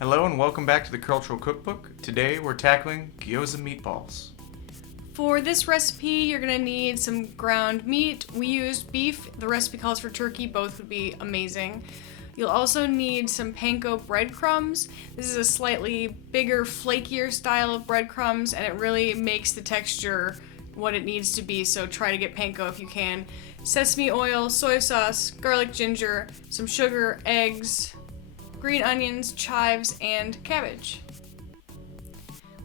Hello and welcome back to the Cultural Cookbook. Today we're tackling Gyoza Meatballs. For this recipe, you're gonna need some ground meat. We used beef. The recipe calls for turkey. Both would be amazing. You'll also need some panko breadcrumbs. This is a slightly bigger, flakier style of breadcrumbs, and it really makes the texture what it needs to be, so try to get panko if you can. Sesame oil, soy sauce, garlic, ginger, some sugar, eggs, green onions, chives, and cabbage.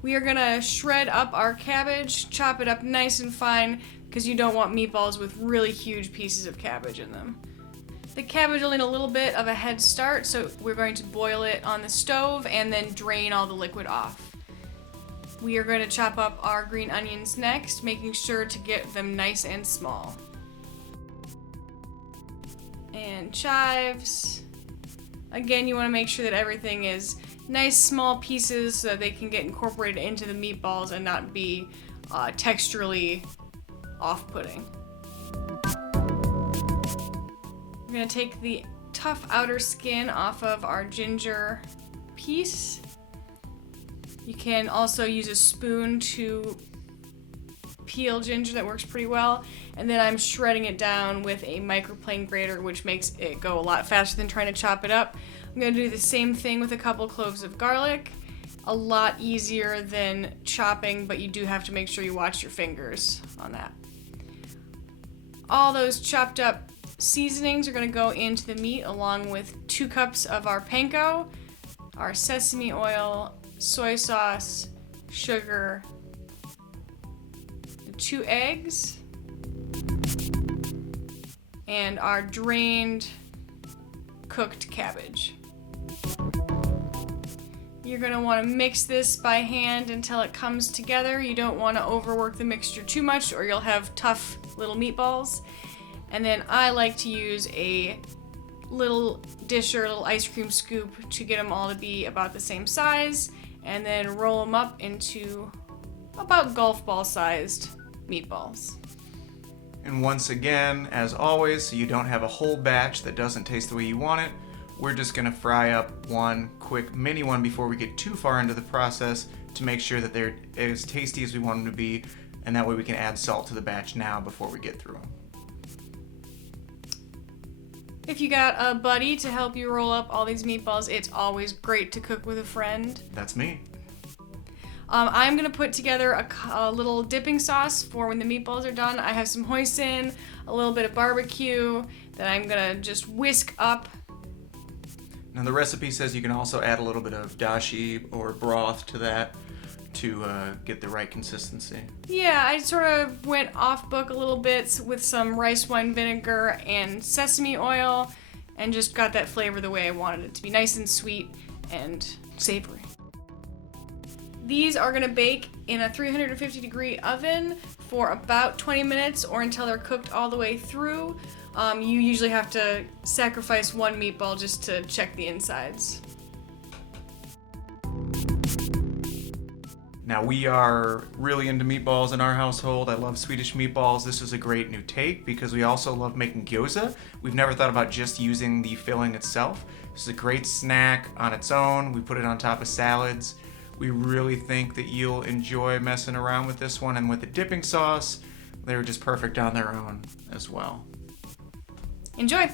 We are gonna shred up our cabbage, chop it up nice and fine, because you don't want meatballs with really huge pieces of cabbage in them. The cabbage will need a little bit of a head start, so we're going to boil it on the stove and then drain all the liquid off. We are going to chop up our green onions next, making sure to get them nice and small. And chives. Again, you want to make sure that everything is nice small pieces so that they can get incorporated into the meatballs and not be texturally off-putting. We're going to take the tough outer skin off of our ginger piece. You can also use a spoon to peel ginger. That works pretty well. And then I'm shredding it down with a microplane grater, which makes it go a lot faster than trying to chop it up. I'm going to do the same thing with a couple cloves of garlic. A lot easier than chopping, but you do have to make sure you watch your fingers on that. All those chopped up seasonings are going to go into the meat along with 2 cups of our panko, our sesame oil, soy sauce, sugar, 2 eggs, and our drained cooked cabbage. You're going to want to mix this by hand until it comes together. You don't want to overwork the mixture too much or you'll have tough little meatballs. And then I like to use a little disher, a little ice cream scoop to get them all to be about the same size, and then roll them up into about golf ball sized meatballs. And once again, as always, so you don't have a whole batch that doesn't taste the way you want it, we're just going to fry up one quick mini one before we get too far into the process to make sure that they're as tasty as we want them to be, and that way we can add salt to the batch now before we get through them. If you got a buddy to help you roll up all these meatballs, it's always great to cook with a friend. That's me. I'm going to put together a little dipping sauce for when the meatballs are done. I have some hoisin, a little bit of barbecue that I'm going to just whisk up. Now the recipe says you can also add a little bit of dashi or broth to that to get the right consistency. Yeah, I sort of went off book a little bit with some rice wine vinegar and sesame oil and just got that flavor the way I wanted it to be, nice and sweet and savory. These are going to bake in a 350-degree oven for about 20 minutes or until they're cooked all the way through. You usually have to sacrifice one meatball just to check the insides. Now we are really into meatballs in our household. I love Swedish meatballs. This is a great new take because we also love making gyoza. We've never thought about just using the filling itself. This is a great snack on its own. We put it on top of salads. We really think that you'll enjoy messing around with this one, and with the dipping sauce, they're just perfect on their own as well. Enjoy!